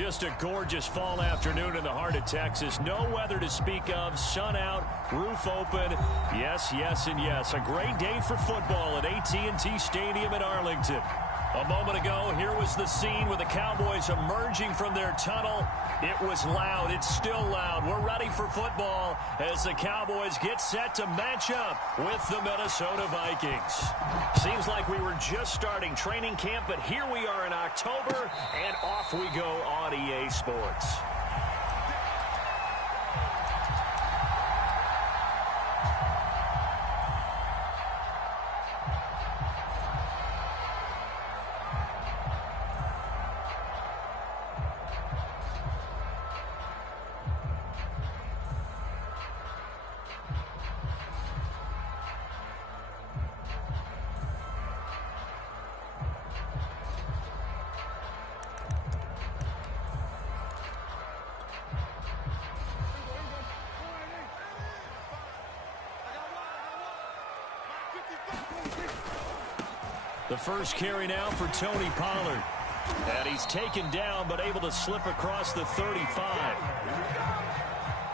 Just a gorgeous fall afternoon in the heart of Texas. No weather to speak of. Sun out, roof open. Yes, yes, and yes. A great day for football at AT&T Stadium in Arlington. A moment ago, here was the scene with the Cowboys emerging from their tunnel. It was loud. It's still loud. We're ready for football as the Cowboys get set to match up with the Minnesota Vikings. Seems like we were just starting training camp, but here we are in October, and off we go on EA Sports. The first carry now for Tony Pollard. And he's taken down, but able to slip across the 35.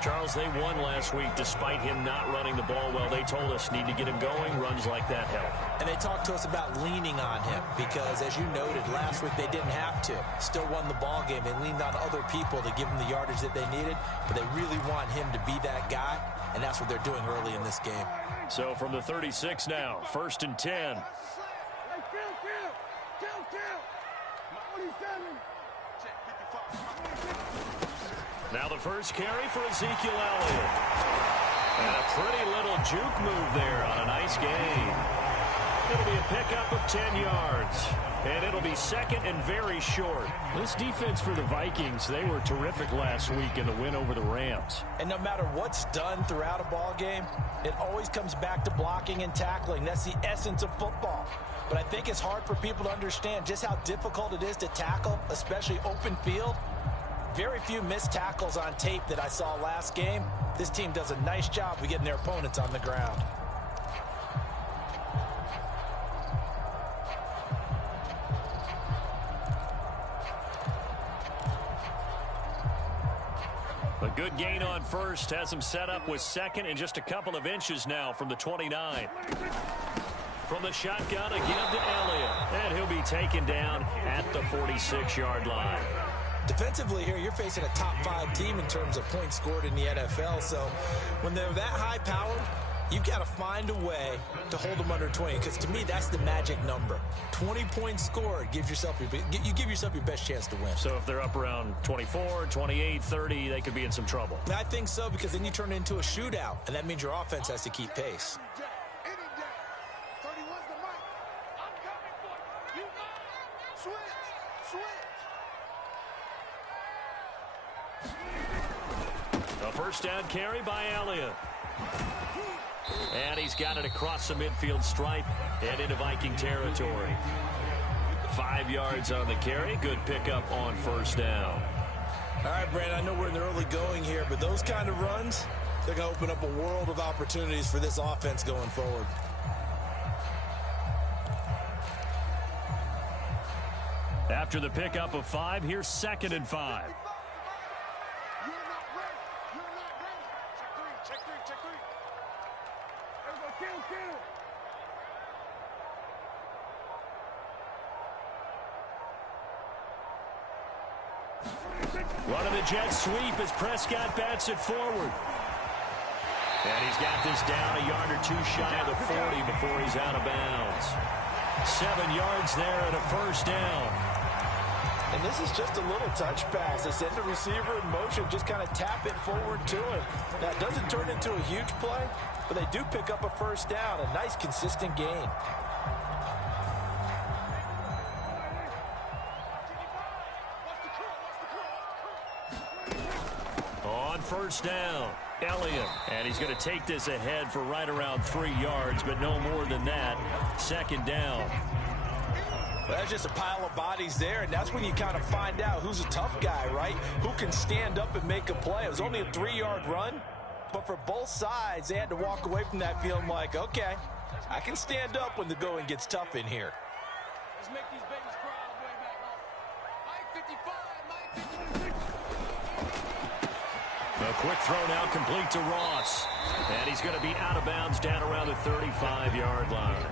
Charles, they won last week despite him not running the ball well. They told us need to get him going. Runs like that help. And they talked to us about leaning on him because, as you noted, last week they didn't have to. Still won the ball game. They leaned on other people to give them the yardage that they needed, but they really want him to be that guy, and that's what they're doing early in this game. So from the 36 now, 1st and 10. Now the first carry for Ezekiel Elliott. And a pretty little juke move there on a nice gain. It'll be a pickup of 10 yards. And it'll be second and very short. This defense for the Vikings, they were terrific last week in the win over the Rams. And no matter what's done throughout a ball game, it always comes back to blocking and tackling. That's the essence of football. But I think it's hard for people to understand just how difficult it is to tackle, especially open field. Very few missed tackles on tape that I saw last game. This team does a nice job of getting their opponents on the ground. A good gain on first has him set up with second and just a couple of inches now from the 29. From the shotgun again to Elliott. And he'll be taken down at the 46-yard line. Defensively here, you're facing a top-5 team in terms of points scored in the NFL. So when they're that high-powered, you've got to find a way to hold them under 20. Because to me, that's the magic number. 20 points scored gives yourself you give yourself your best chance to win. So if they're up around 24, 28, 30, they could be in some trouble. I think so, because then you turn it into a shootout, and that means your offense has to keep pace. A first down carry by Elliott. And he's got it across the midfield stripe and into Viking territory. 5 yards on the carry. Good pickup on first down. All right, Brandon, I know we're in the early going here, but those kind of runs, they're going to open up a world of opportunities for this offense going forward. After the pickup of 5, here's 2nd and 5. Running the jet sweep as Prescott bats it forward. And he's got this down a yard or two shy of the 40 before he's out of bounds. 7 yards there and a first down. And this is just a little touch pass. They send the receiver in motion, just kind of tap it forward to him. Now, it doesn't turn into a huge play, but they do pick up a first down. A nice, consistent gain. On first down, Elliott. And he's going to take this ahead for right around 3 yards, but no more than that. 2nd down. Well, that's just a pile of bodies there, and that's when you kind of find out who's a tough guy, right? Who can stand up and make a play. It was only a 3-yard run, but for both sides, they had to walk away from that feeling like, okay, I can stand up when the going gets tough in here. Let's make these babies cry all the way back home. Mike 55, Mike A quick throw now complete to Ross. And he's going to be out of bounds down around the 35-yard line.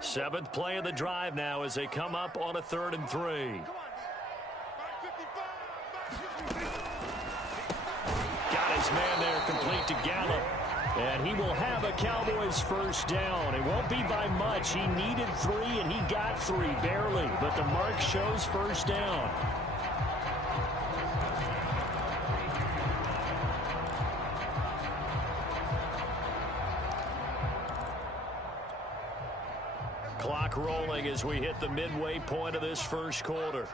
Seventh play of the drive now as they come up on a 3rd and 3. Got his man there complete to Gallup. And he will have a Cowboys first down. It won't be by much. He needed 3 and he got 3 barely. But the mark shows first down. Clock rolling as we hit the midway point of this first quarter.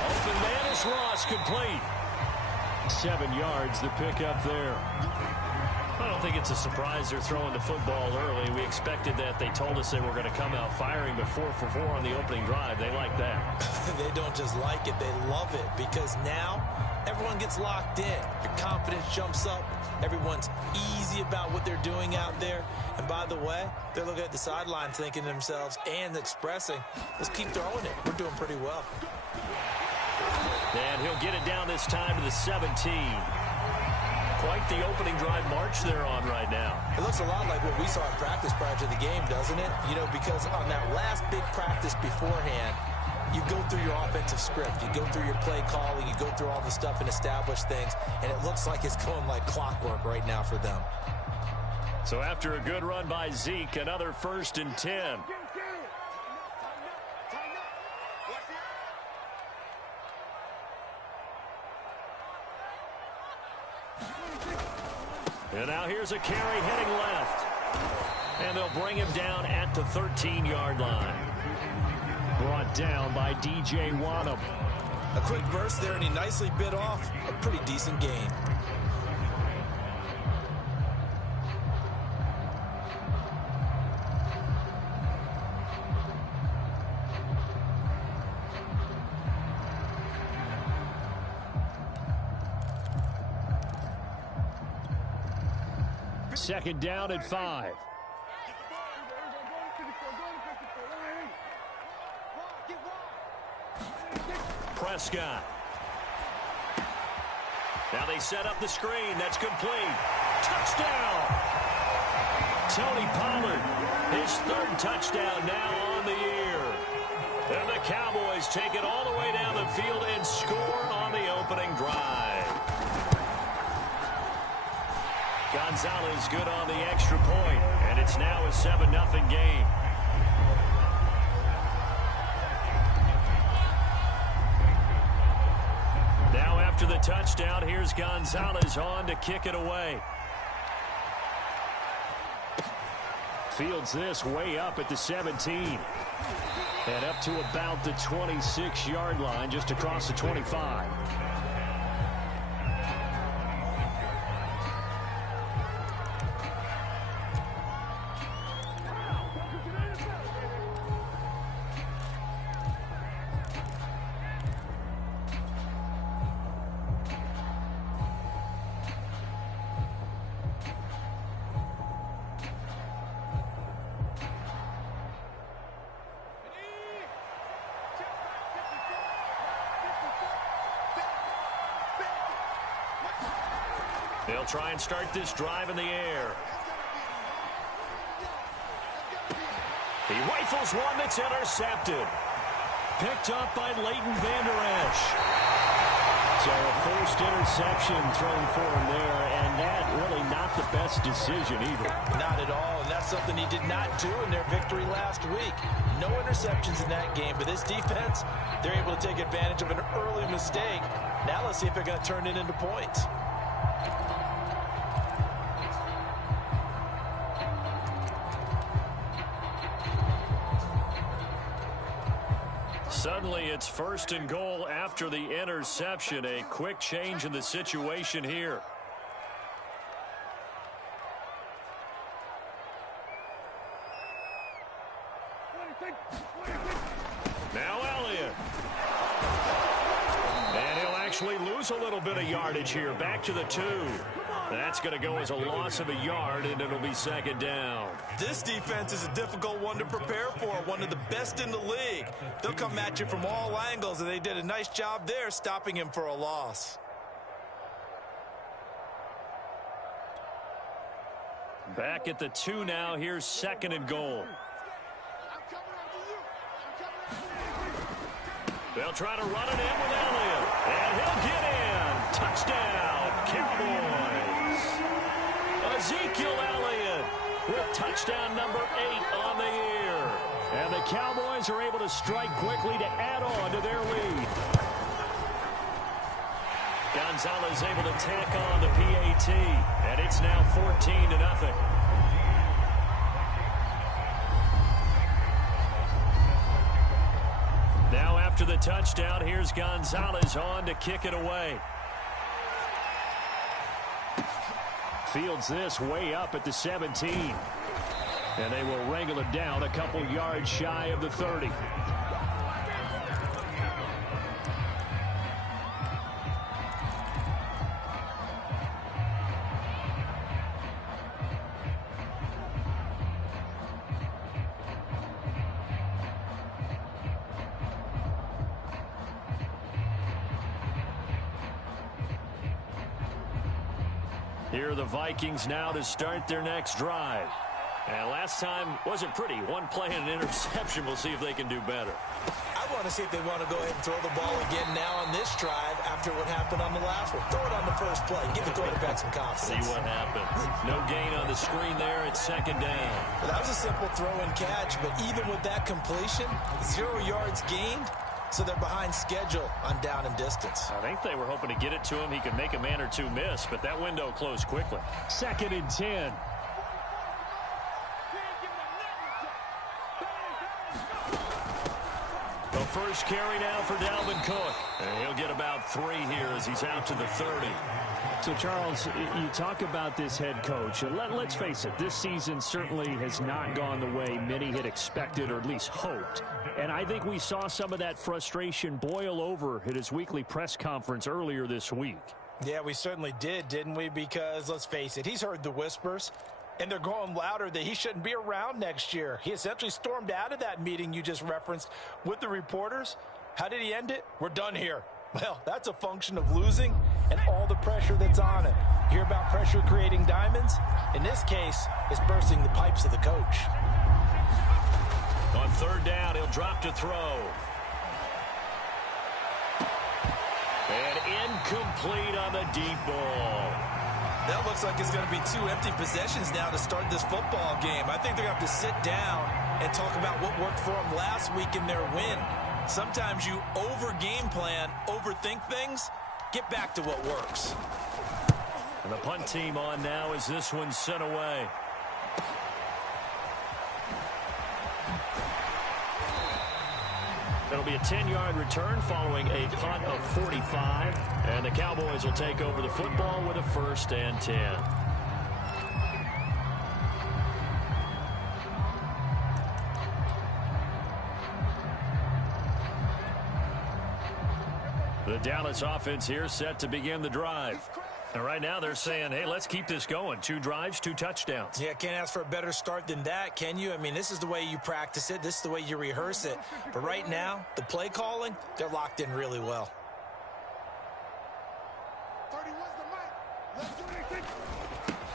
Open man is Ross, complete. 7 yards, the pickup there. I don't think it's a surprise they're throwing the football early. We expected that. They told us they were going to come out firing, but 4 for 4 on the opening drive. They like that. They don't just like it, they love it, because now everyone gets locked in. Your confidence jumps up. Everyone's easy about what they're doing out there. And by the way, they're looking at the sideline thinking to themselves and expressing, let's keep throwing it. We're doing pretty well. And he'll get it down this time to the 17. Quite the opening drive march they're on right now. It looks a lot like what we saw in practice prior to the game, doesn't it? You know, because on that last big practice beforehand, you go through your offensive script, you go through your play calling, you go through all the stuff and establish things, and it looks like it's going like clockwork right now for them. So after a good run by Zeke, another 1st and 10. And now here's a carry heading left. And they'll bring him down at the 13-yard line. Brought down by DJ Wanham. A quick burst there, and he nicely bit off a pretty decent gain. Second down at 5. Prescott. Now they set up the screen. That's complete. Touchdown. Tony Pollard, his 3rd touchdown now on the year. And the Cowboys take it all the way down the field and score on the opening drive. Gonzalez good on the extra point, and it's now a 7-0 game. Now after the touchdown, here's Gonzalez on to kick it away. Fields this way up at the 17. And up to about the 26-yard line, just across the 25. They'll try and start this drive in the air. He rifles one that's intercepted. Picked up by Leighton Vander Esch. So a first interception thrown for him there, and that really not the best decision either. Not at all, and that's something he did not do in their victory last week. No interceptions in that game, but this defense, they're able to take advantage of an early mistake. Now let's see if they're going to turn it into points. Suddenly it's 1st and goal after the interception. A quick change in the situation here. Now Elliott. And he'll actually lose a little bit of yardage here. Back to the 2. That's going to go as a loss of a yard, and it'll be 2nd down. This defense is a difficult one to prepare for, one of the best in the league. They'll come at you from all angles, and they did a nice job there stopping him for a loss. Back at the 2 now. Here's 2nd and goal. They'll try to run it in with Elliott, and he'll get in. Touchdown, Cowboys. Ezekiel Elliott with touchdown number 8 on the year. And the Cowboys are able to strike quickly to add on to their lead. Gonzalez able to tack on the PAT, and it's now 14-0. Now after the touchdown, here's Gonzalez on to kick it away. Fields this way up at the 17. And they will wrangle it down a couple yards shy of the 30. Here are the Vikings now to start their next drive. And last time wasn't pretty. One play and an interception. We'll see if they can do better. I want to see if they want to go ahead and throw the ball again now on this drive after what happened on the last one. Throw it on the first play. Give the quarterback some confidence. See what happened. No gain on the screen there. It's 2nd down. Well, that was a simple throw and catch, but even with that completion, 0 yards gained. So they're behind schedule on down and distance. I think they were hoping to get it to him. He could make a man or two miss, but that window closed quickly. 2nd and 10. The first carry now for Dalvin Cook. And he'll get about 3 here as he's out to the 30. So, Charles, you talk about this head coach. Let's face it, this season certainly has not gone the way many had expected or at least hoped. And I think we saw some of that frustration boil over at his weekly press conference earlier this week. Yeah, we certainly did, didn't we? Because, let's face it, he's heard the whispers, and they're growing louder that he shouldn't be around next year. He essentially stormed out of that meeting you just referenced with the reporters. How did he end it? We're done here. Well, that's a function of losing and all the pressure that's on it. You hear about pressure creating diamonds? In this case, it's bursting the pipes of the coach. On 3rd down, he'll drop to throw. And incomplete on the deep ball. That looks like it's going to be 2 empty possessions now to start this football game. I think they're going to have to sit down and talk about what worked for them last week in their win. Sometimes you over-game plan, overthink things. Get back to what works. And the punt team on now as this one's sent away. It'll be a 10-yard return following a punt of 45. And the Cowboys will take over the football with a 1st and 10. The Dallas offense here set to begin the drive. And right now they're saying, hey, let's keep this going. 2 drives, 2 touchdowns. Yeah, can't ask for a better start than that, can you? I mean, this is the way you practice it. This is the way you rehearse it. But right now, the play calling, they're locked in really well.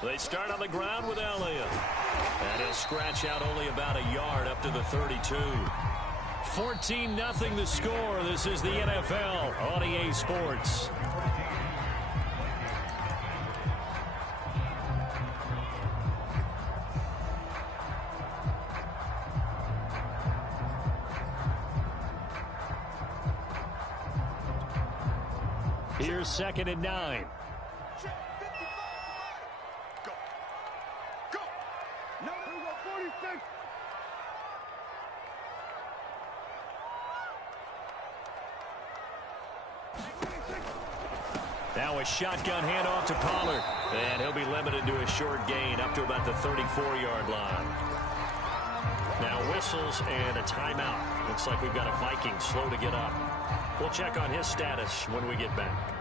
They start on the ground with Elliott. And he'll scratch out only about a yard up to the 32. 14-0 the score. This is the NFL on EA Sports. Here's 2nd and 9. Now a shotgun handoff to Pollard. And he'll be limited to a short gain up to about the 34-yard line. Now whistles and a timeout. Looks like we've got a Viking slow to get up. We'll check on his status when we get back.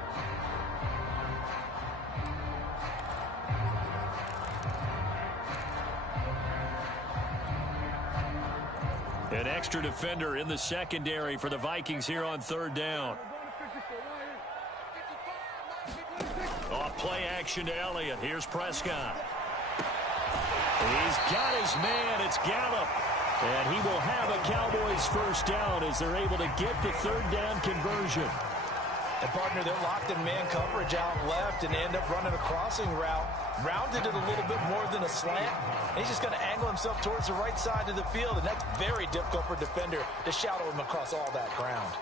An extra defender in the secondary for the Vikings here on third down. Off play action to Elliott. Here's Prescott. He's got his man. It's Gallup. And he will have a Cowboys first down as they're able to get the third down conversion. And, partner, they're locked in man coverage out left and end up running a crossing route. Rounded it a little bit more than a slant. And he's just going to angle himself towards the right side of the field, and that's very difficult for a defender to shadow him across all that ground.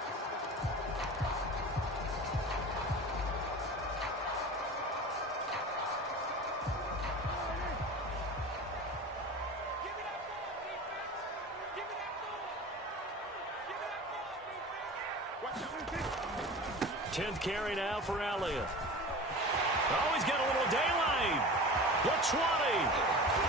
Tenth carry now for Elliott. Oh, he's got a little daylight. The 20.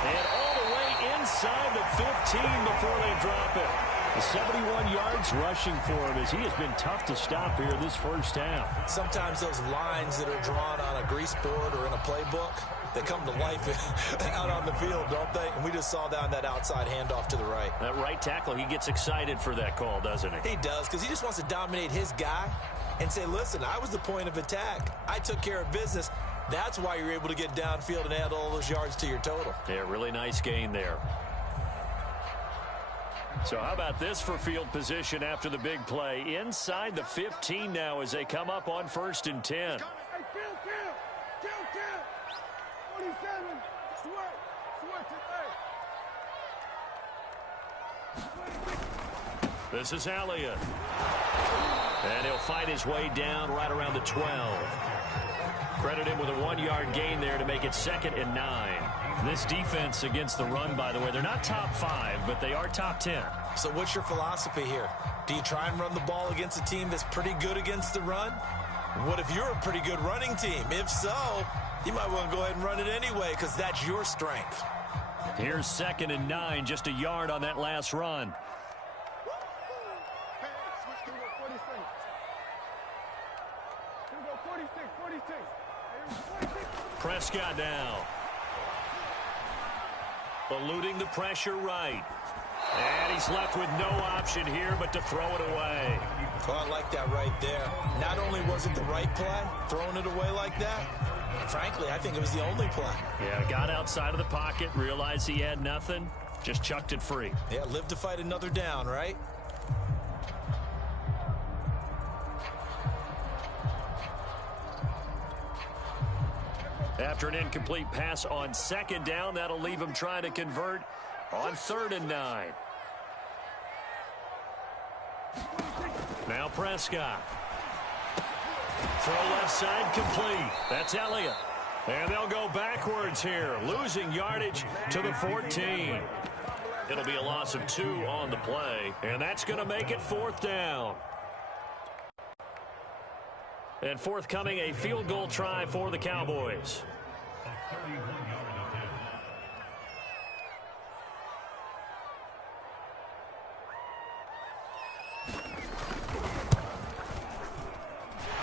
And all the way inside the 15 before they drop it. The 71 yards rushing for him as he has been tough to stop here this first half. Sometimes those lines that are drawn on a grease board or in a playbook, they come to life out on the field, don't they? And we just saw down that outside handoff to the right. That right tackle, he gets excited for that call, doesn't he? He does, because he just wants to dominate his guy and say, listen, I was the point of attack. I took care of business. That's why you're able to get downfield and add all those yards to your total. Yeah, really nice gain there. So how about this for field position after the big play? Inside the 15 now as they come up on 1st and 10. This is Elliott. And he'll fight his way down right around the 12. Credit him with a 1-yard gain there to make it 2nd and 9. This defense against the run, by the way, they're not top 5, but they are top 10. So what's your philosophy here? Do you try and run the ball against a team that's pretty good against the run? What if you're a pretty good running team? If so, you might want to go ahead and run it anyway because that's your strength. Here's 2nd and 9, just a yard on that last run. Prescott now. Eluding the pressure right. And he's left with no option here but to throw it away. Oh, I like that right there. Not only was it the right play, throwing it away like that, frankly, I think it was the only play. Yeah, got outside of the pocket, realized he had nothing, just chucked it free. Yeah, live to fight another down, right? After an incomplete pass on 2nd down, that'll leave him trying to convert on 3rd and 9. Now Prescott. Throw left side complete. That's Elliott. And they'll go backwards here, losing yardage to the 14. It'll be a loss of 2 on the play, and that's going to make it 4th down. And forthcoming, a field goal try for the Cowboys.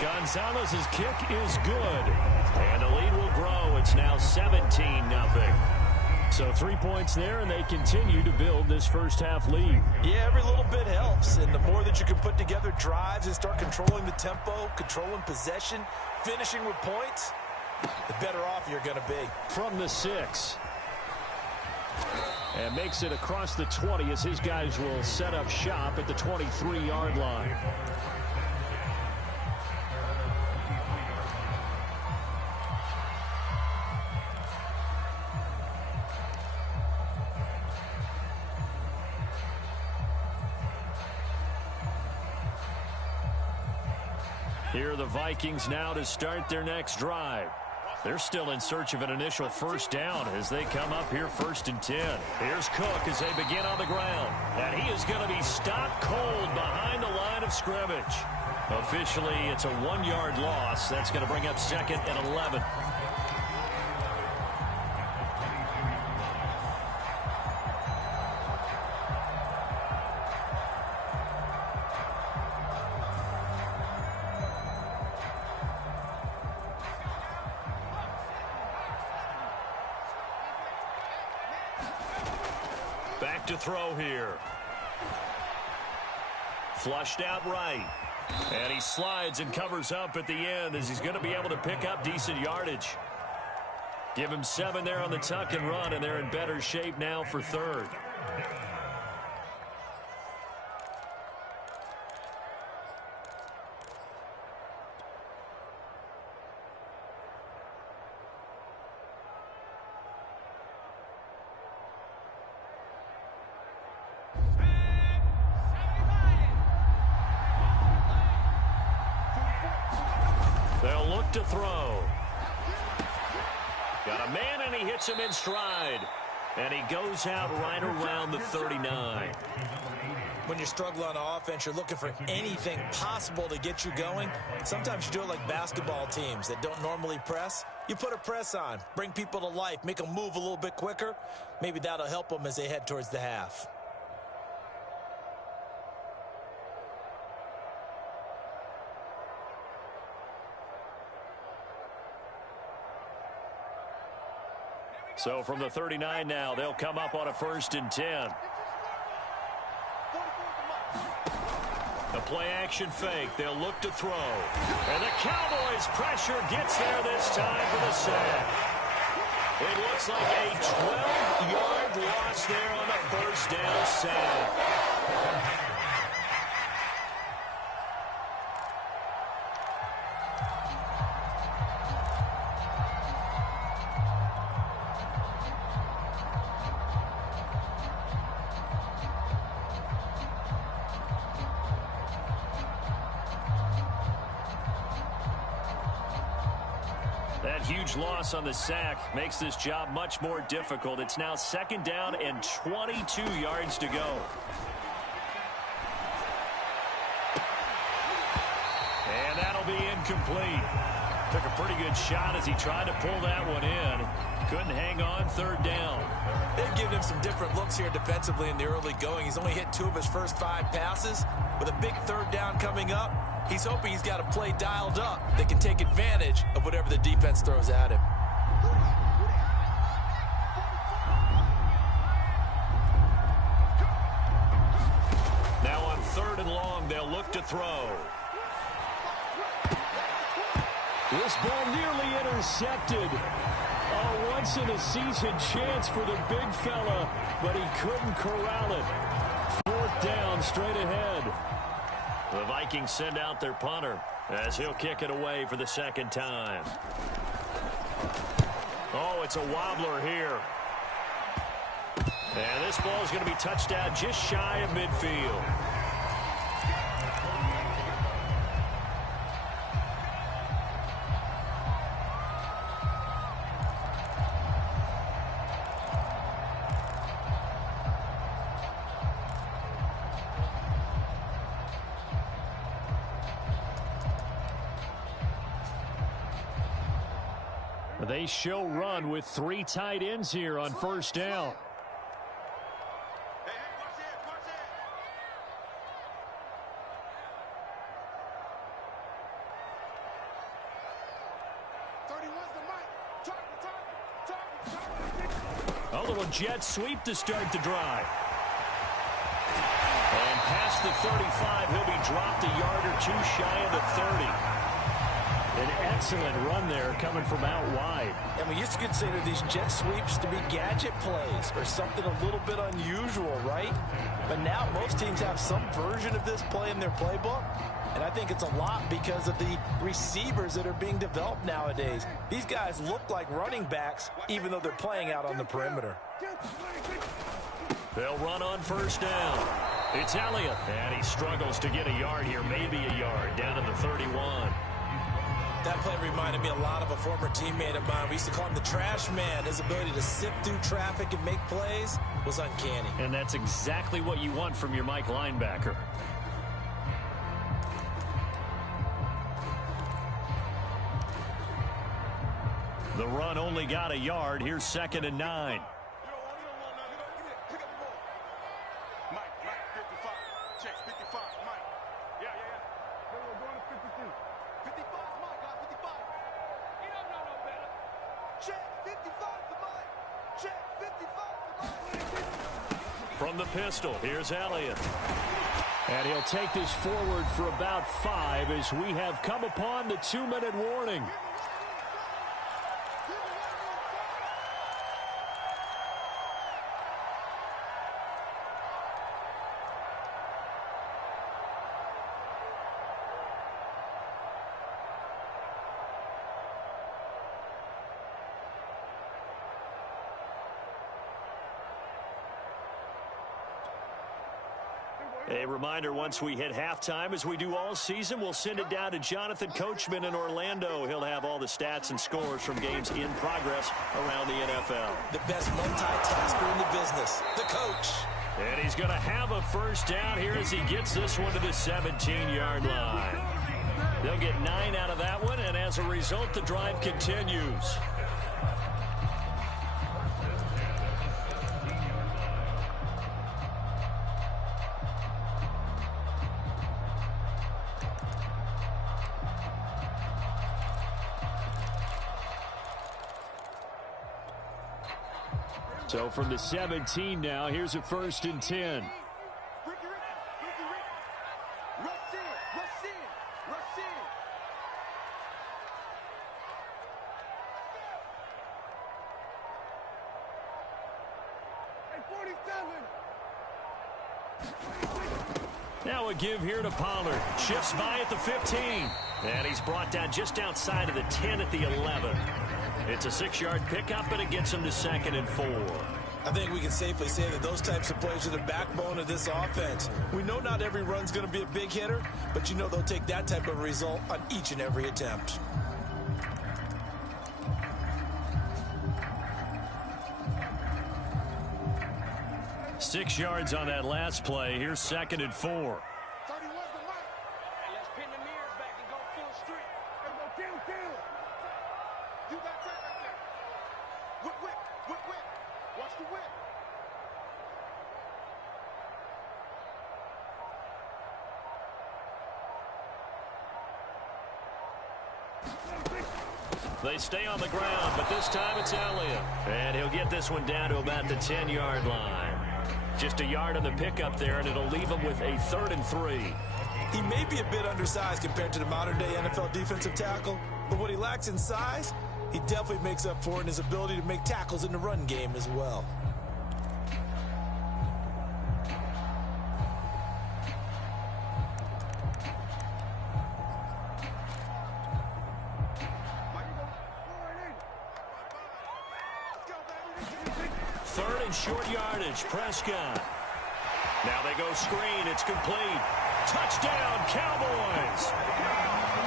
Gonzalez's kick is good. And the lead will grow. It's now 17-0. So 3 points there, and they continue to build this first half lead. Yeah, every little bit helps. And the more that you can put together drives and start controlling the tempo, controlling possession, finishing with points, the better off you're going to be. From the 6. And makes it across the 20 as his guys will set up shop at the 23-yard line. Here are the Vikings now to start their next drive. They're still in search of an initial first down as they come up here 1st and 10. Here's Cook as they begin on the ground. And he is going to be stopped cold behind the line of scrimmage. Officially, it's a 1-yard loss. That's going to bring up 2nd and 11. Back to throw here. Flushed out right. And he slides and covers up at the end as he's going to be able to pick up decent yardage. Give him 7 there on the tuck and run, and they're in better shape now for 3rd. They'll look to throw. Got a man, and he hits him in stride. And he goes out right around the 39. When you struggle on offense, you're looking for anything possible to get you going. Sometimes you do it like basketball teams that don't normally press. You put a press on, bring people to life, make them move a little bit quicker. Maybe that'll help them as they head towards the half. So from the 39 now, they'll come up on a 1st and 10. The play-action fake. They'll look to throw. And the Cowboys' pressure gets there this time for the sack. It looks like a 12-yard loss there on the 1st down sack. That huge loss on the sack makes this job much more difficult. It's now 2nd down and 22 yards to go. And that'll be incomplete. Took a pretty good shot as he tried to pull that one in. Couldn't hang on. 3rd down. They've given him some different looks here defensively in the early going. He's only hit 2 of his first 5 passes. With a big 3rd down coming up, he's hoping he's got a play dialed up that can take advantage of whatever the defense throws at him. Now on 3rd and long, they'll look to throw. This ball nearly intercepted. A once-in-a-season chance for the big fella, but he couldn't corral it. 4th down, straight ahead. The Vikings send out their punter as he'll kick it away for the 2nd time. Oh, it's a wobbler here. And this ball is going to be touched out just shy of midfield. They show run with 3 tight ends here on 1st down. A little jet sweep to start the drive. And past the 35, he'll be dropped a yard or 2 shy of the 30. An excellent run there coming from out wide. And we used to consider these jet sweeps to be gadget plays or something a little bit unusual, right? But now most teams have some version of this play in their playbook. And I think it's a lot because of the receivers that are being developed nowadays. These guys look like running backs even though they're playing out on the perimeter. They'll run on 1st down. It's Elliott. And he struggles to get a yard here, maybe a yard, down to the 31. That play reminded me a lot of a former teammate of mine. We used to call him the trash man. His ability to sift through traffic and make plays was uncanny. And that's exactly what you want from your Mike linebacker. The run only got a yard. Here's 2nd and 9. From the pistol, here's Elliott. And he'll take this forward for about 5 as we have come upon the 2-minute warning. A reminder, once we hit halftime, as we do all season, we'll send it down to Jonathan Coachman in Orlando. He'll have all the stats and scores from games in progress around the NFL. The best multitasker in the business, the coach. And he's going to have a first down here as he gets this one to the 17-yard line. They'll get 9 out of that one, and as a result, the drive continues. So from the 17 now, here's a 1st and 10. Now a give here to Pollard. Shifts by at the 15. And he's brought down just outside of the 10 at the 11. It's a 6-yard pickup, but it gets him to 2nd and 4. I think we can safely say that those types of plays are the backbone of this offense. We know not every run's going to be a big hitter, but you know they'll take that type of result on each and every attempt. Six yards on that last play. Here's 2nd and 4. They stay on the ground, but this time it's Elliott. And he'll get this one down to about the 10-yard line. Just a yard on the pickup there, and it'll leave him with a 3rd and 3. He may be a bit undersized compared to the modern-day NFL defensive tackle, but what he lacks in size, he definitely makes up for in his ability to make tackles in the run game as well. Short yardage, Prescott. Now they go screen. It's complete. Touchdown, Cowboys.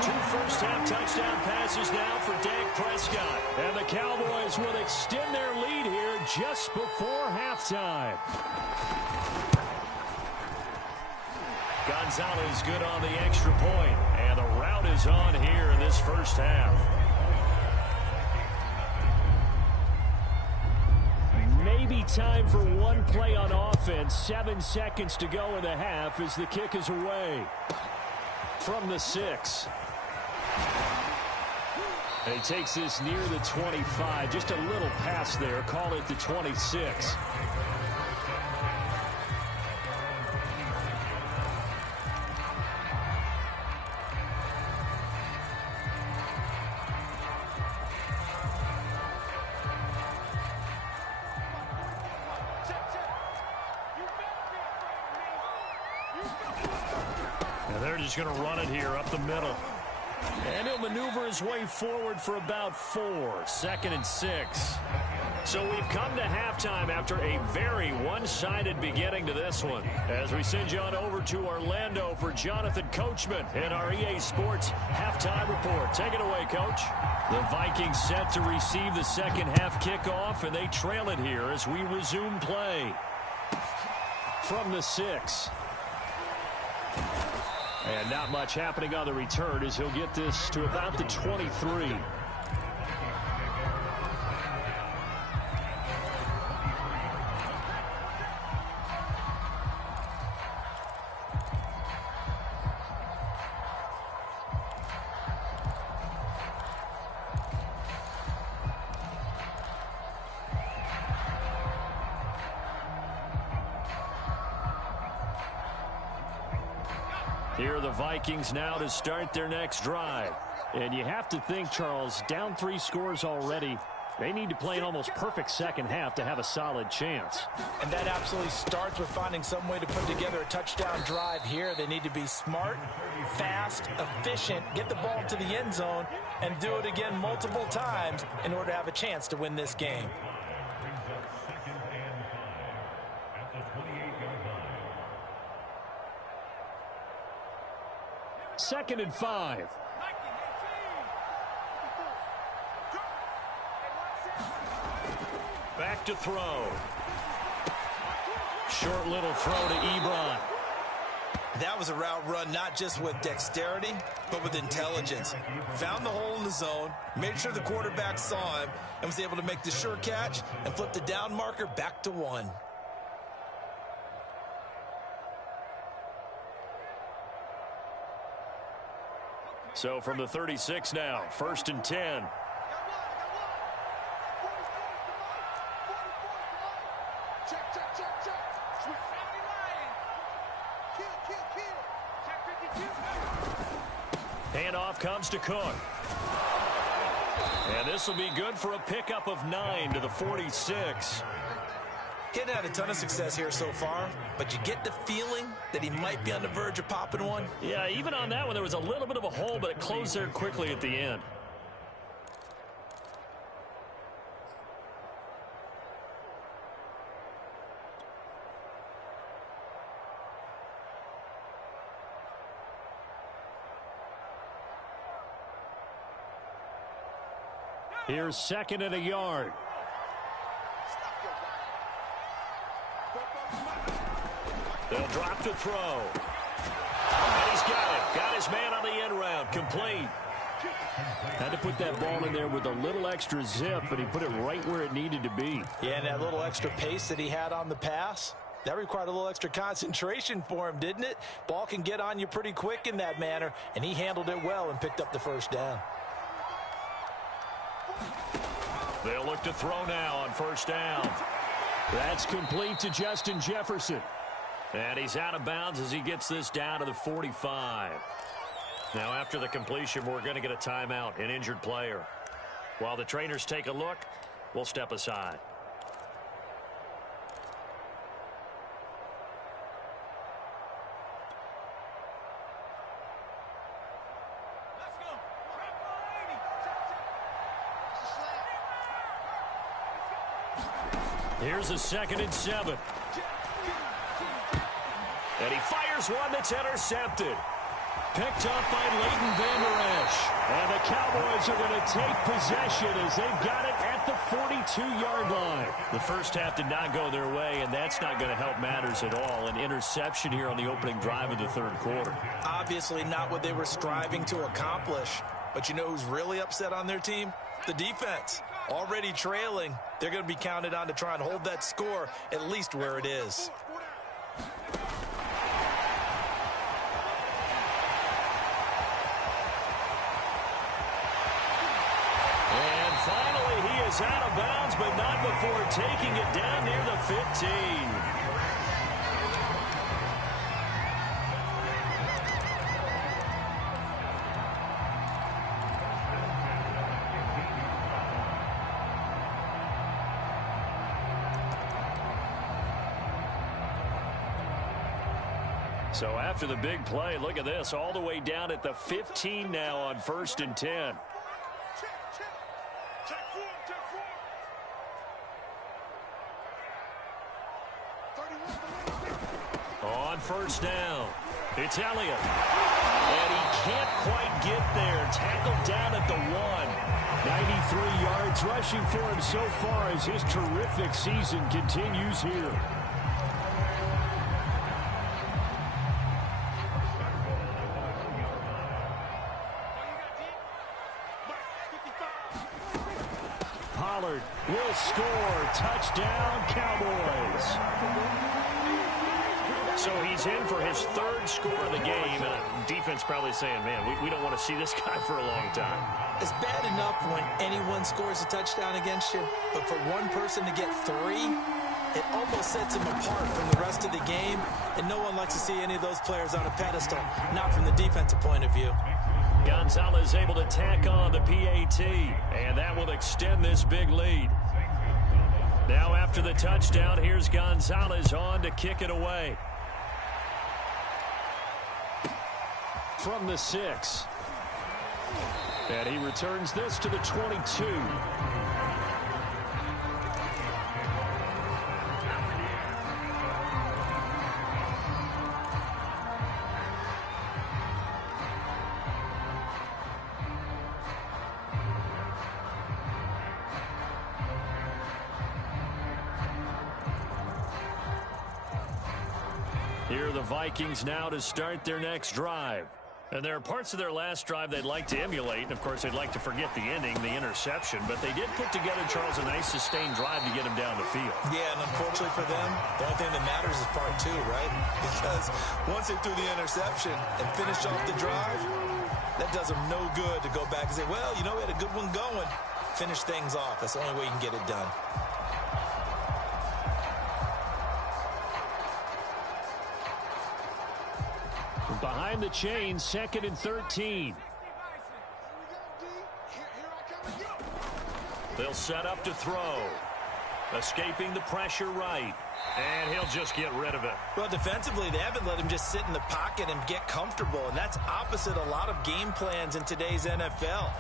2 first-half touchdown passes now for Dak Prescott. And the Cowboys will extend their lead here just before halftime. Gonzalez good on the extra point. And the route is on here in this first half. Maybe time for one play on offense. 7 seconds to go in the half as the kick is away. From the 6. And he takes this near the 25. Just a little pass there. Call it the 26. He's going to run it here up the middle. And he'll maneuver his way forward for about 4. 2nd and 6. So we've come to halftime after a very one-sided beginning to this one. As we send you on over to Orlando for Jonathan Coachman in our EA Sports halftime report. Take it away, Coach. The Vikings set to receive the second half kickoff, and they trail it here as we resume play. From the 6. And not much happening on the return as he'll get this to about the 23. Here are the Vikings now to start their next drive. And you have to think, Charles, down 3 scores already. They need to play an almost perfect second half to have a solid chance. And that absolutely starts with finding some way to put together a touchdown drive here. They need to be smart, fast, efficient, get the ball to the end zone, and do it again multiple times in order to have a chance to win this game. Second and 5. Back to throw. Short little throw to Ebron. That was a route run not just with dexterity, but with intelligence. Found the hole in the zone, made sure the quarterback saw him, and was able to make the sure catch and flip the down marker back to 1. So from the 36 now, 1st and 10. Handoff comes to Cook. And this will be good for a pickup of 9 to the 46. Getting had a ton of success here so far, but you get the feeling that he might be on the verge of popping one. Yeah, even on that one, there was a little bit of a hole, but it closed there quickly at the end. Here's 2nd and a yard. They'll drop to throw. And he's got it. Got his man on the end round. Complete. Had to put that ball in there with a little extra zip, but he put it right where it needed to be. Yeah, and that little extra pace that he had on the pass, that required a little extra concentration for him, didn't it? Ball can get on you pretty quick in that manner, and he handled it well and picked up the 1st down. They'll look to throw now on 1st down. That's complete to Justin Jefferson. And he's out of bounds as he gets this down to the 45. Now after the completion, we're going to get a timeout, an injured player. While the trainers take a look, we'll step aside. Here's a 2nd and 7. And he fires one that's intercepted. Picked up by Leighton Van Der Esch. And the Cowboys are going to take possession as they've got it at the 42-yard line. The first half did not go their way, and that's not going to help matters at all. An interception here on the opening drive of the 3rd quarter. Obviously not what they were striving to accomplish. But you know who's really upset on their team? The defense. Already trailing. They're going to be counted on to try and hold that score at least where it is. And finally, he is out of bounds, but not before taking it down near the 15. So after the big play, look at this, all the way down at the 15 now on 1st and 10. On 1st down, it's Elliott. And he can't quite get there. Tackled down at the 1. 93 yards rushing for him so far as his terrific season continues here. Pollard will score. Touchdown, Cowboys. So he's in for his 3rd score of the game, and defense probably saying, man, we don't want to see this guy for a long time. It's bad enough when anyone scores a touchdown against you, but for one person to get 3, it almost sets him apart from the rest of the game, and no one likes to see any of those players on a pedestal, not from the defensive point of view. Gonzalez able to tack on the PAT, and that will extend this big lead. Now after the touchdown, here's Gonzalez on to kick it away. From the 6. And he returns this to the 22. Here are the Vikings now to start their next drive. And there are parts of their last drive they'd like to emulate. Of course, they'd like to forget the ending, the interception. But they did put together, Charles, a nice sustained drive to get him down the field. Yeah, and unfortunately for them, the only thing that matters is part 2, right? Because once they threw the interception and finished off the drive, that does them no good to go back and say, well, you know, we had a good one going. Finish things off. That's the only way you can get it done. Behind the chain, 2nd and 13. They'll set up to throw. Escaping the pressure right. And he'll just get rid of it. Well, defensively, they haven't let him just sit in the pocket and get comfortable. And that's opposite a lot of game plans in today's NFL.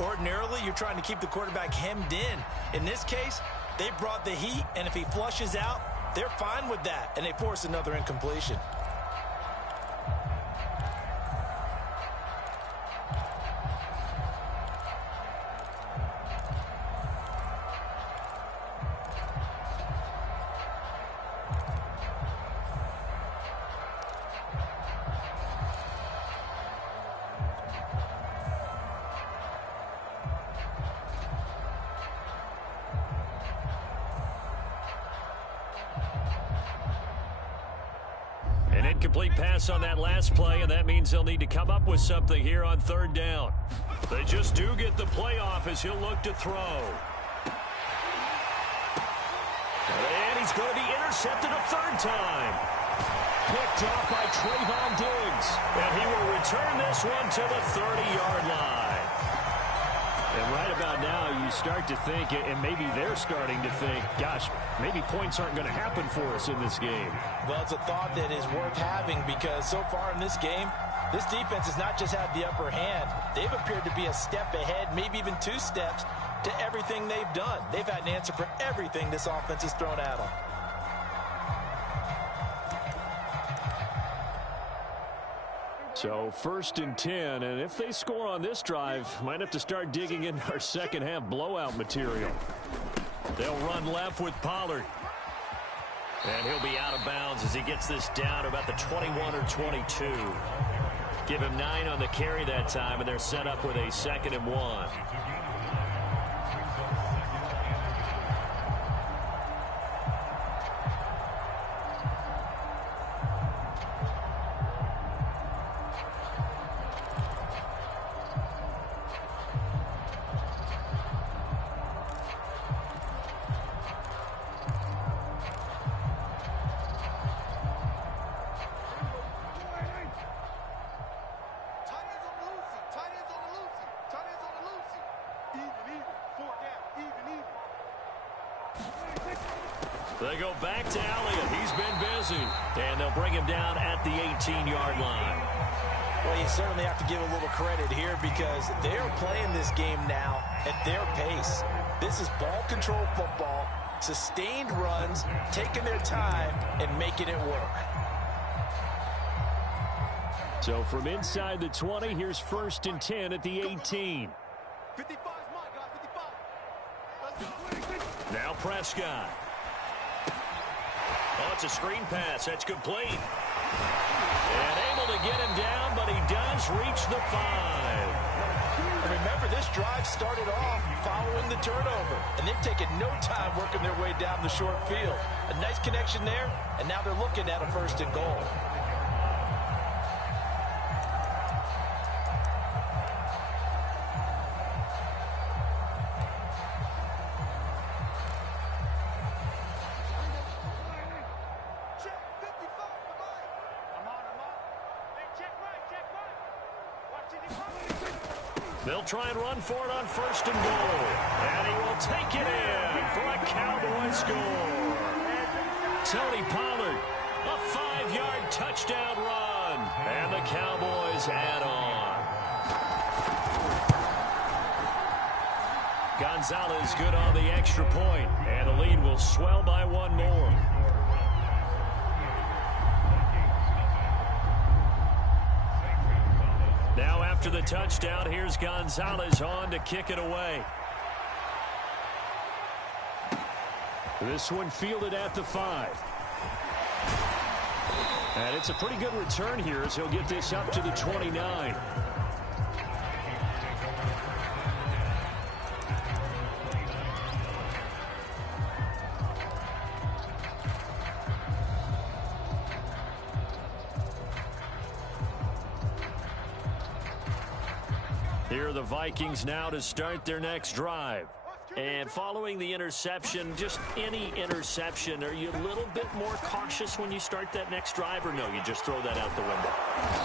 Ordinarily, you're trying to keep the quarterback hemmed in. In this case, they brought the heat, and if he flushes out, they're fine with that. And they force another incompletion. An incomplete pass on that last play, and that means they'll need to come up with something here on 3rd down. They just do get the play off as he'll look to throw. And he's going to be intercepted a 3rd time. Picked off by Trayvon Diggs. And he will return this one to the 30-yard line. And right about now, you start to think, and maybe they're starting to think, gosh, maybe points aren't going to happen for us in this game. Well, it's a thought that is worth having because so far in this game, this defense has not just had the upper hand. They've appeared to be a step ahead, maybe even 2 steps to everything they've done. They've had an answer for everything this offense has thrown at them. So 1st and 10, and if they score on this drive, might have to start digging in our second half blowout material. They'll run left with Pollard. And he'll be out of bounds as he gets this down to about the 21 or 22. Give him 9 on the carry that time, and they're set up with a 2nd and 1. They go back to Elliott. He's been busy. And they'll bring him down at the 18-yard line. Well, you certainly have to give a little credit here because they're playing this game now at their pace. This is ball control football, sustained runs, taking their time, and making it work. So from inside the 20, here's 1st and 10 at the 18. 55 is mine, guys. 55. Now Prescott. Oh, it's a screen pass. That's complete. And able to get him down, but he does reach the 5. And remember, this drive started off following the turnover, and they've taken no time working their way down the short field. A nice connection there, and now they're looking at a 1st and goal. They'll try and run for it on 1st and goal. And he will take it in for a Cowboy score. Tony Pollard, a 5-yard touchdown run. And the Cowboys add on. Gonzalez good on the extra point. And the lead will swell by one more. Now after the touchdown, here's Gonzalez on to kick it away. This one fielded at the 5. And it's a pretty good return here as he'll get this up to the 29. Here are the Vikings now to start their next drive. And following the interception, just any interception, are you a little bit more cautious when you start that next drive, or no, you just throw that out the window?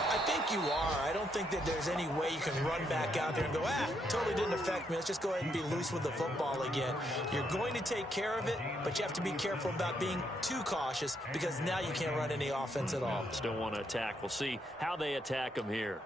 I think you are. I don't think that there's any way you can run back out there and go, totally didn't affect me. Let's just go ahead and be loose with the football again. You're going to take care of it, but you have to be careful about being too cautious because now you can't run any offense at all. Still want to attack. We'll see how they attack them here.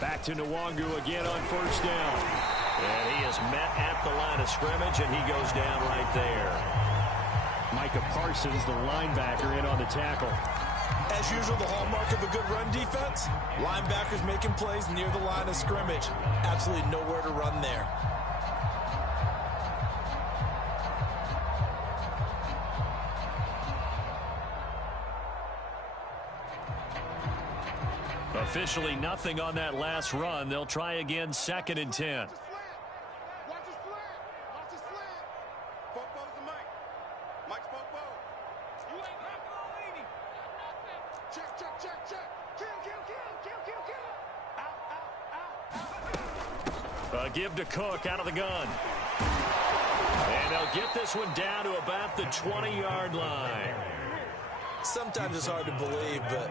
Back to Nwangu again on 1st down. And he is met at the line of scrimmage, and he goes down right there. Micah Parsons, the linebacker, in on the tackle. As usual, the hallmark of a good run defense, linebackers making plays near the line of scrimmage. Absolutely nowhere to run there. Officially nothing on that last run. They'll try again 2nd and 10. Watch his slant. Watch his slant. Bobo's the Mike. Mike's Bobo. You ain't knocking on leading. Check, check, check, check. Kill. Out. Give to Cook out of the gun. And they'll get this one down to about the 20-yard line. Sometimes it's hard to believe, but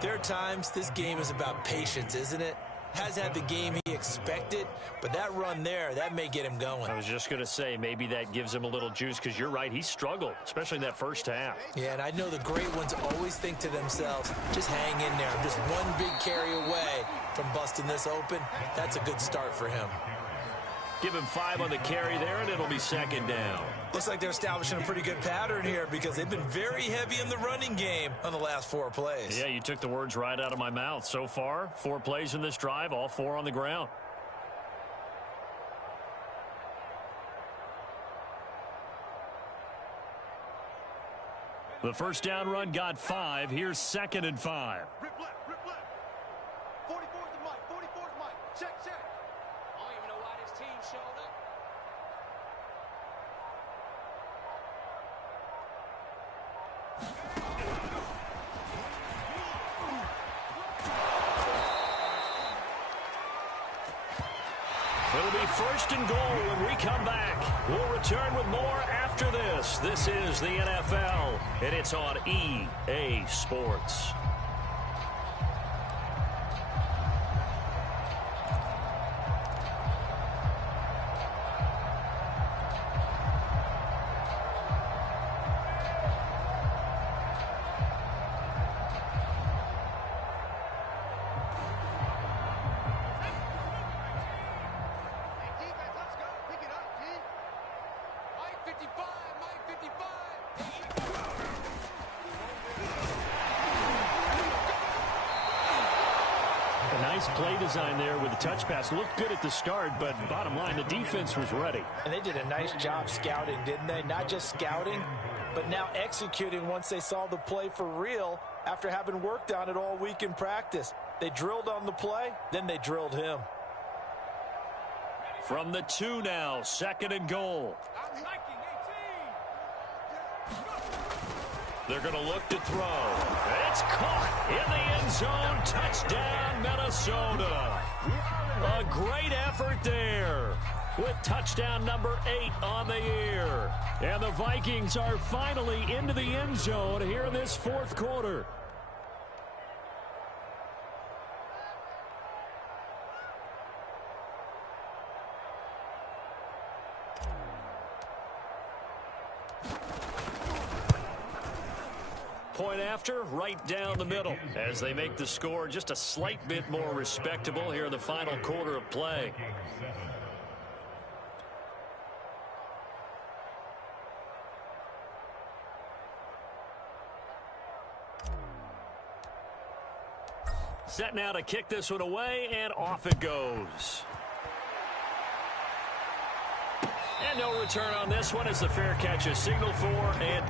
there are times this game is about patience, isn't it? Has had the game he expected, but that run there, that may get him going. I was just going to say, maybe that gives him a little juice, because you're right, he struggled, especially in that first half. Yeah, and I know the great ones always think to themselves, just hang in there. I'm just one big carry away from busting this open. That's a good start for him. Give him 5 on the carry there, and it'll be 2nd down. Looks like they're establishing a pretty good pattern here because they've been very heavy in the running game on the last 4 plays. Yeah, you took the words right out of my mouth. So far, 4 plays in this drive, all 4 on the ground. The first down run got 5. Here's 2nd and 5. Rip left. 44's the Mike. 44's Mike. Check. I don't even know why this team showed up. It'll be 1st and goal when we come back. We'll return with more after this. This is the NFL, and it's on EA Sports. Play design there with the touch pass. Looked good at the start, but bottom line, the defense was ready. And they did a nice job scouting, didn't they? Not just scouting, but now executing once they saw the play for real after having worked on it all week in practice. They drilled on the play, then they drilled him. From the 2 now, 2nd and goal. They're going to look to throw. It's caught in the end zone. Touchdown, Minnesota. A great effort there with touchdown number 8 on the year. And the Vikings are finally into the end zone here in this fourth quarter. Point after, right down the middle, as they make the score just a slight bit more respectable here in the final quarter of play. Set now to kick this one away, and off it goes. And no return on this one as the fair catch is signaled for, and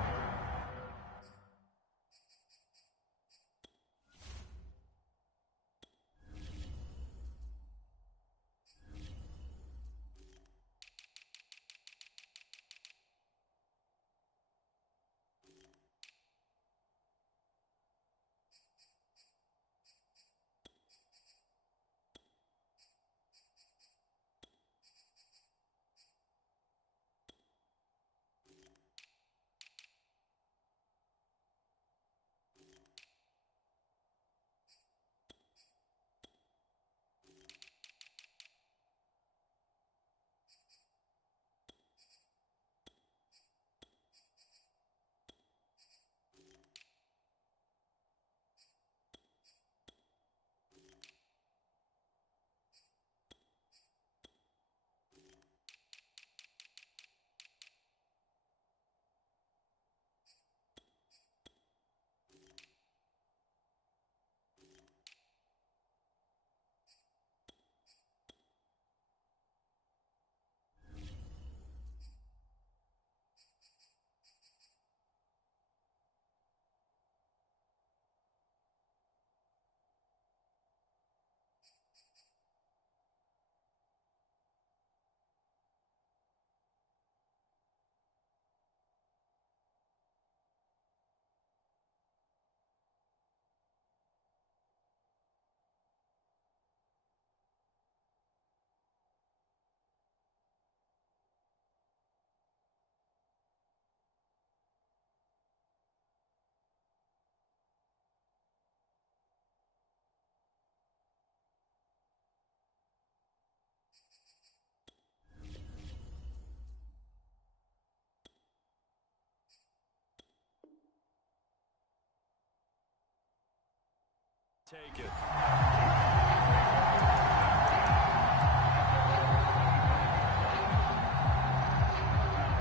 take it.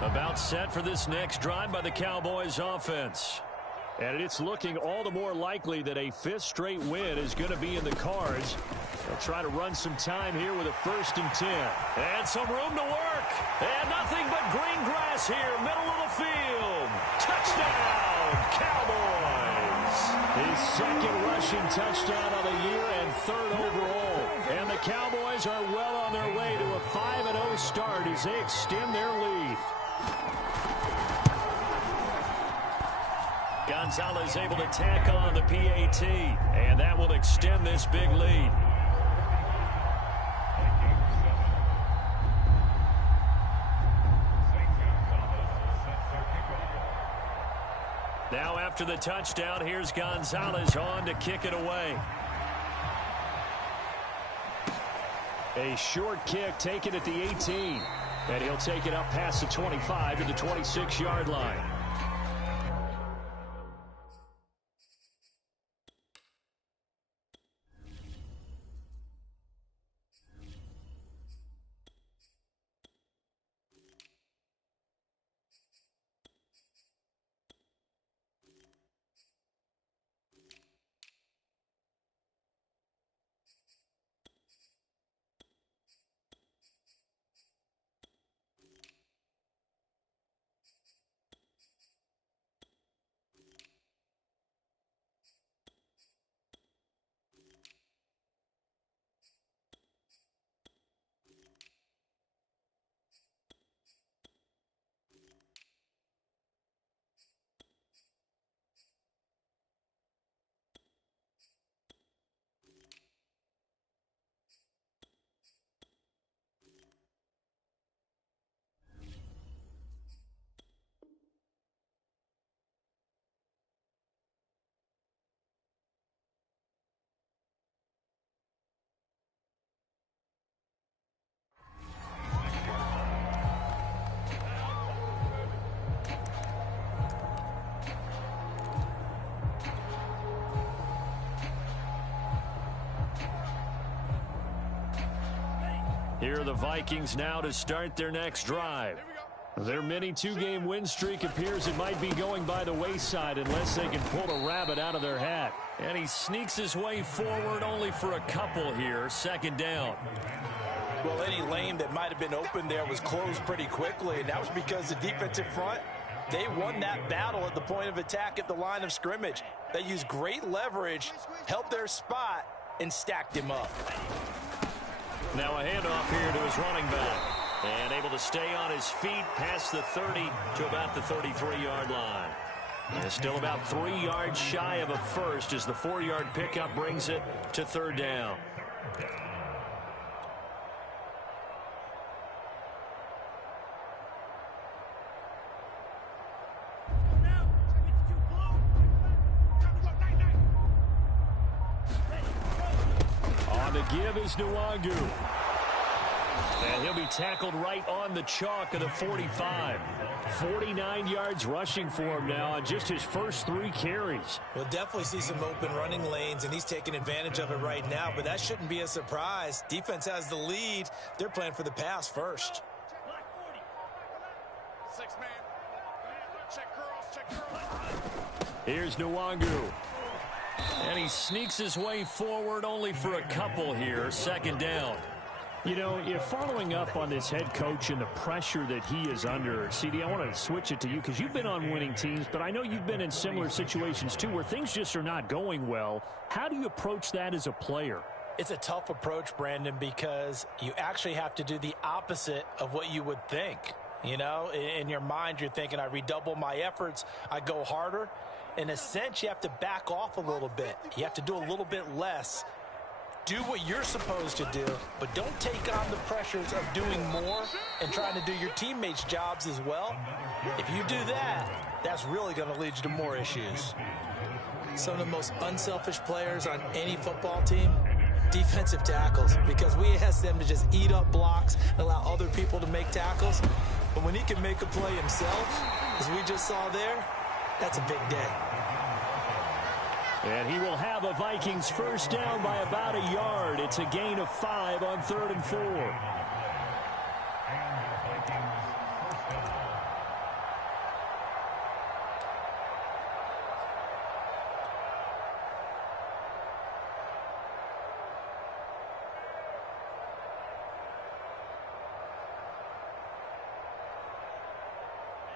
About set for this next drive by the Cowboys offense. And it's looking all the more likely that a 5th straight win is going to be in the cards. They'll try to run some time here with a 1st and 10. And some room to work. And nothing but green grass here, middle of the field. Touchdown, Cowboys. His 2nd rushing touchdown of the year and 3rd overall. And the Cowboys are well on their way to a 5-0 start as they extend their lead. Gonzalez able to tack on the PAT, and that will extend this big lead. Now after the touchdown, here's Gonzalez on to kick it away. A short kick taken at the 18, and he'll take it up past the 25 to the 26-yard line. Here are the Vikings now to start their next drive. Their mini two-game win streak appears it might be going by the wayside unless they can pull a rabbit out of their hat. And he sneaks his way forward only for a couple here. Second down. Well, any lane that might have been open there was closed pretty quickly, and that was because the defensive front, they won that battle at the point of attack at the line of scrimmage. They used great leverage, helped their spot, and stacked him up. Now a handoff here to his running back. And able to stay on his feet past the 30 to about the 33-yard line. And still about 3 yards shy of a first as the 4-yard pickup brings it to third down. On the give is Nwangu. And he'll be tackled right on the chalk of the 45. 49 yards rushing for him now on just his first 3 carries. We'll definitely see some open running lanes, and he's taking advantage of it right now, but that shouldn't be a surprise. Defense has the lead. They're playing for the pass first. 6-man. Check curls, check curls. Here's Nwangu. And he sneaks his way forward only for a couple here. Second down. You know, if following up on this head coach and the pressure that he is under, CD, I want to switch it to you because you've been on winning teams, but I know you've been in similar situations too where things just are not going well. How do you approach that as a player? It's a tough approach, Brandon, because you actually have to do the opposite of what you would think. You know, in your mind, you're thinking, I redouble my efforts, I go harder. In a sense, you have to back off a little bit. You have to do a little bit less. Do what you're supposed to do, but don't take on the pressures of doing more and trying to do your teammates' jobs as well. If you do that, that's really going to lead you to more issues. Some of the most unselfish players on any football team, defensive tackles, because we ask them to just eat up blocks and allow other people to make tackles. But when he can make a play himself, as we just saw there, that's a big day. And he will have a Vikings first down by about a yard. It's a gain of 5 on 3rd and 4.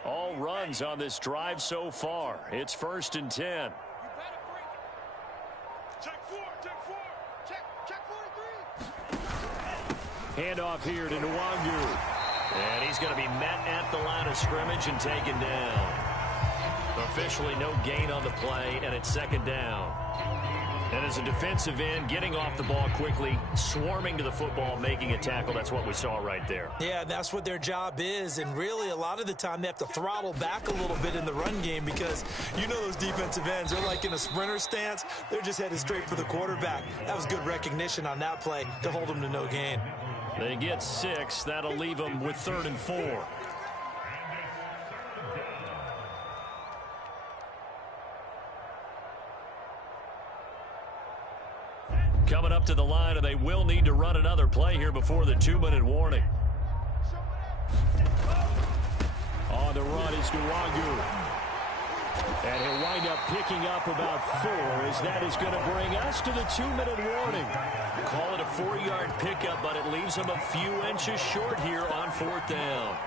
All runs on this drive so far. It's 1st and 10. Handoff here to Nwangu. And he's going to be met at the line of scrimmage and taken down. Officially no gain on the play, and it's 2nd down. And as a defensive end, getting off the ball quickly, swarming to the football, making a tackle, that's what we saw right there. Yeah, that's what their job is, and really a lot of the time they have to throttle back a little bit in the run game because you know those defensive ends, they're like in a sprinter stance. They're just headed straight for the quarterback. That was good recognition on that play to hold them to no gain. They get 6. That'll leave them with 3rd and 4. Coming up to the line, and they will need to run another play here before the 2-minute warning. On the run is Nwangu. And he'll wind up picking up about 4 as that is going to bring us to the 2-minute warning. Call it a 4-yard pickup, but it leaves him a few inches short here on 4th down.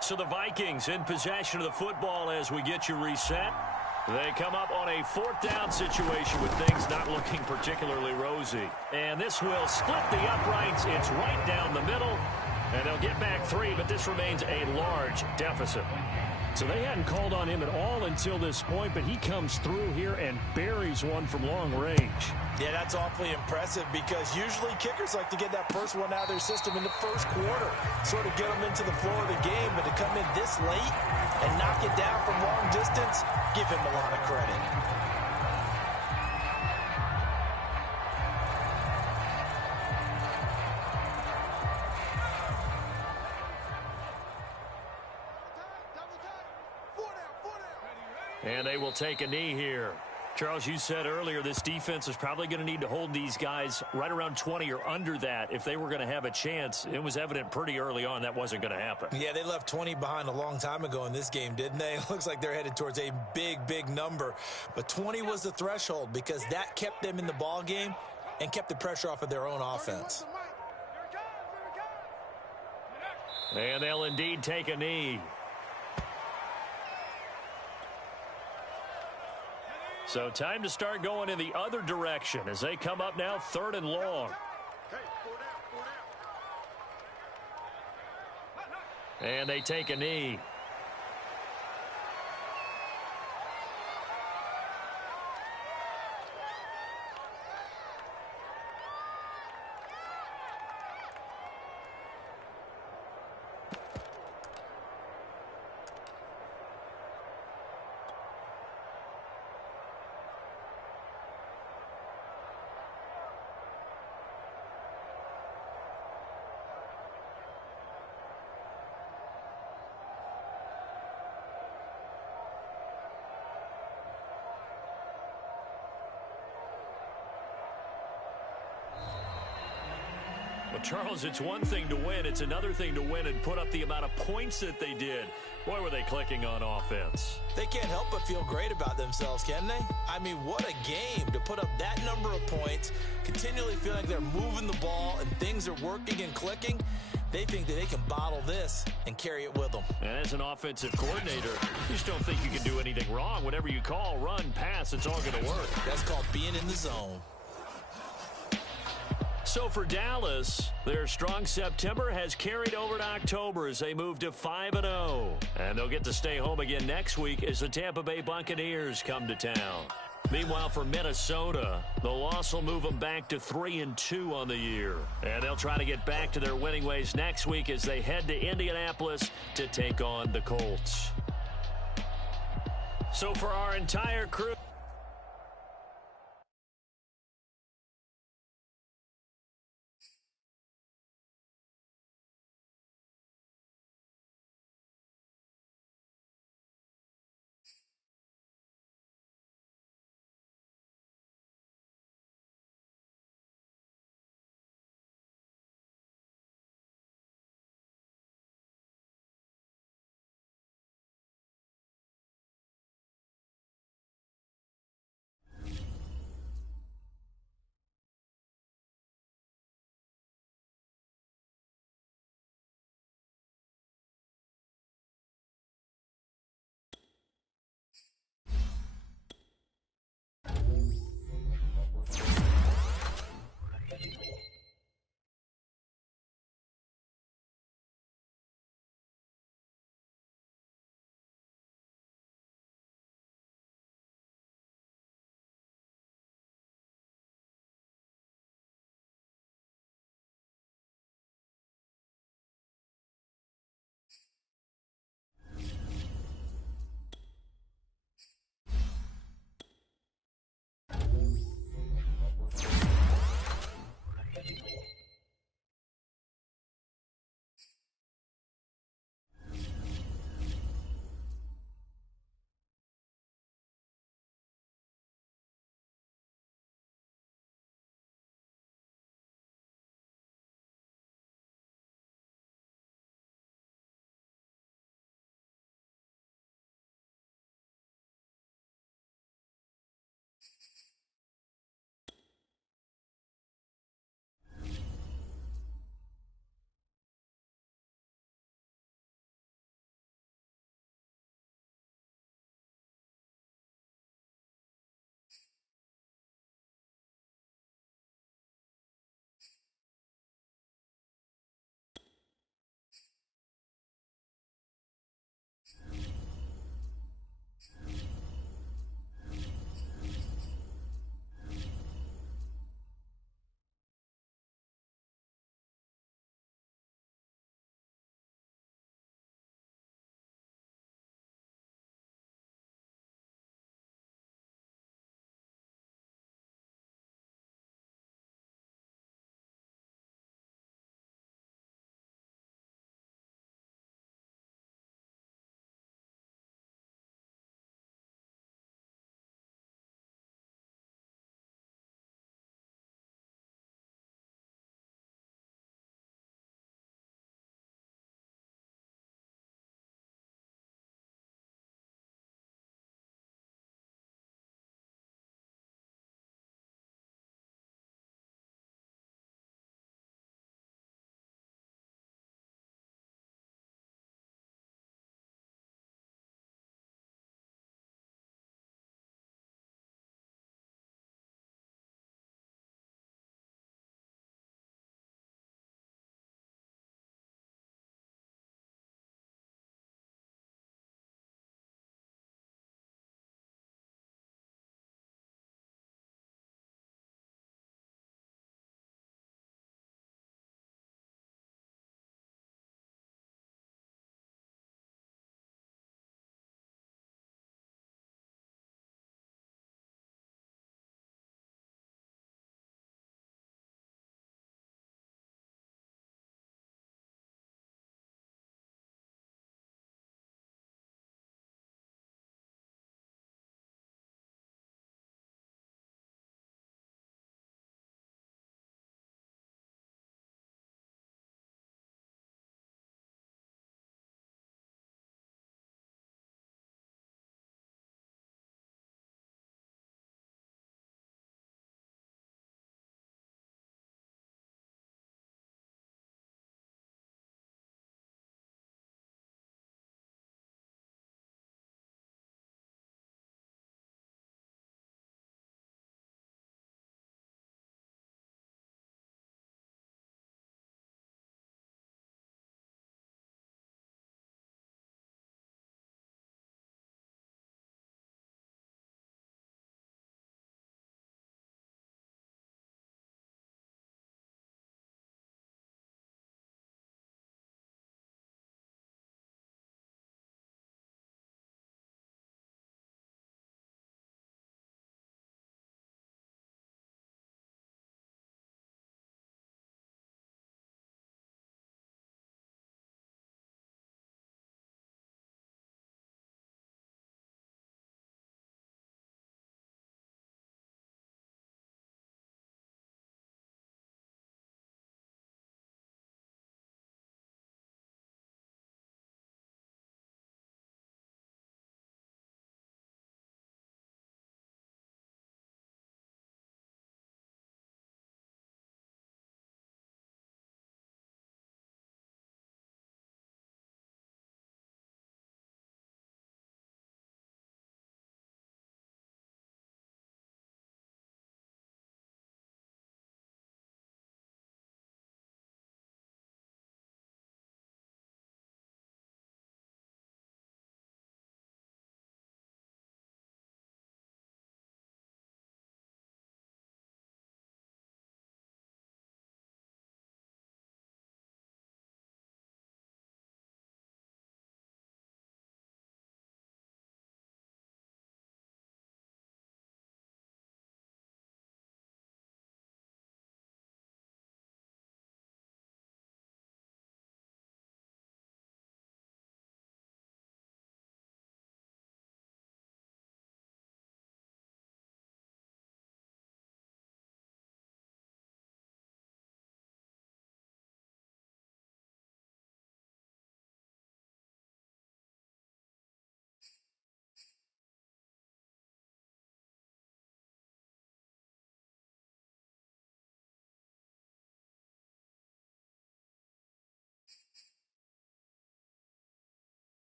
So the Vikings in possession of the football as we get you reset. They come up on a 4th down situation with things not looking particularly rosy. And this will split the uprights. It's right down the middle. And they'll get back 3, but this remains a large deficit. So they hadn't called on him at all until this point, but he comes through here and buries one from long range. Yeah, that's awfully impressive because usually kickers like to get that first one out of their system in the first quarter, sort of get them into the flow of the game, but to come in this late and knock it down from long distance, give him a lot of credit. Double time. And they will take a knee here. Charles, you said earlier this defense is probably going to need to hold these guys right around 20 or under that if they were going to have a chance. It was evident pretty early on that wasn't going to happen. Yeah, they left 20 behind a long time ago in this game, didn't they? It looks like they're headed towards a big number. But 20 was the threshold because that kept them in the ball game and kept the pressure off of their own offense. And they'll indeed take a knee. So time to start going in the other direction as they come up now 3rd and long. And they take a knee. Well, Charles, it's one thing to win. It's another thing to win and put up the amount of points that they did. Boy, were they clicking on offense. They can't help but feel great about themselves, can they? I mean, what a game to put up that number of points, continually feeling like they're moving the ball and things are working and clicking. They think that they can bottle this and carry it with them. And as an offensive coordinator, you just don't think you can do anything wrong. Whatever you call, run, pass, it's all going to work. That's called being in the zone. So for Dallas, their strong September has carried over to October as they move to 5-0. And they'll get to stay home again next week as the Tampa Bay Buccaneers come to town. Meanwhile, for Minnesota, the loss will move them back to 3-2 on the year. And they'll try to get back to their winning ways next week as they head to Indianapolis to take on the Colts. So for our entire crew...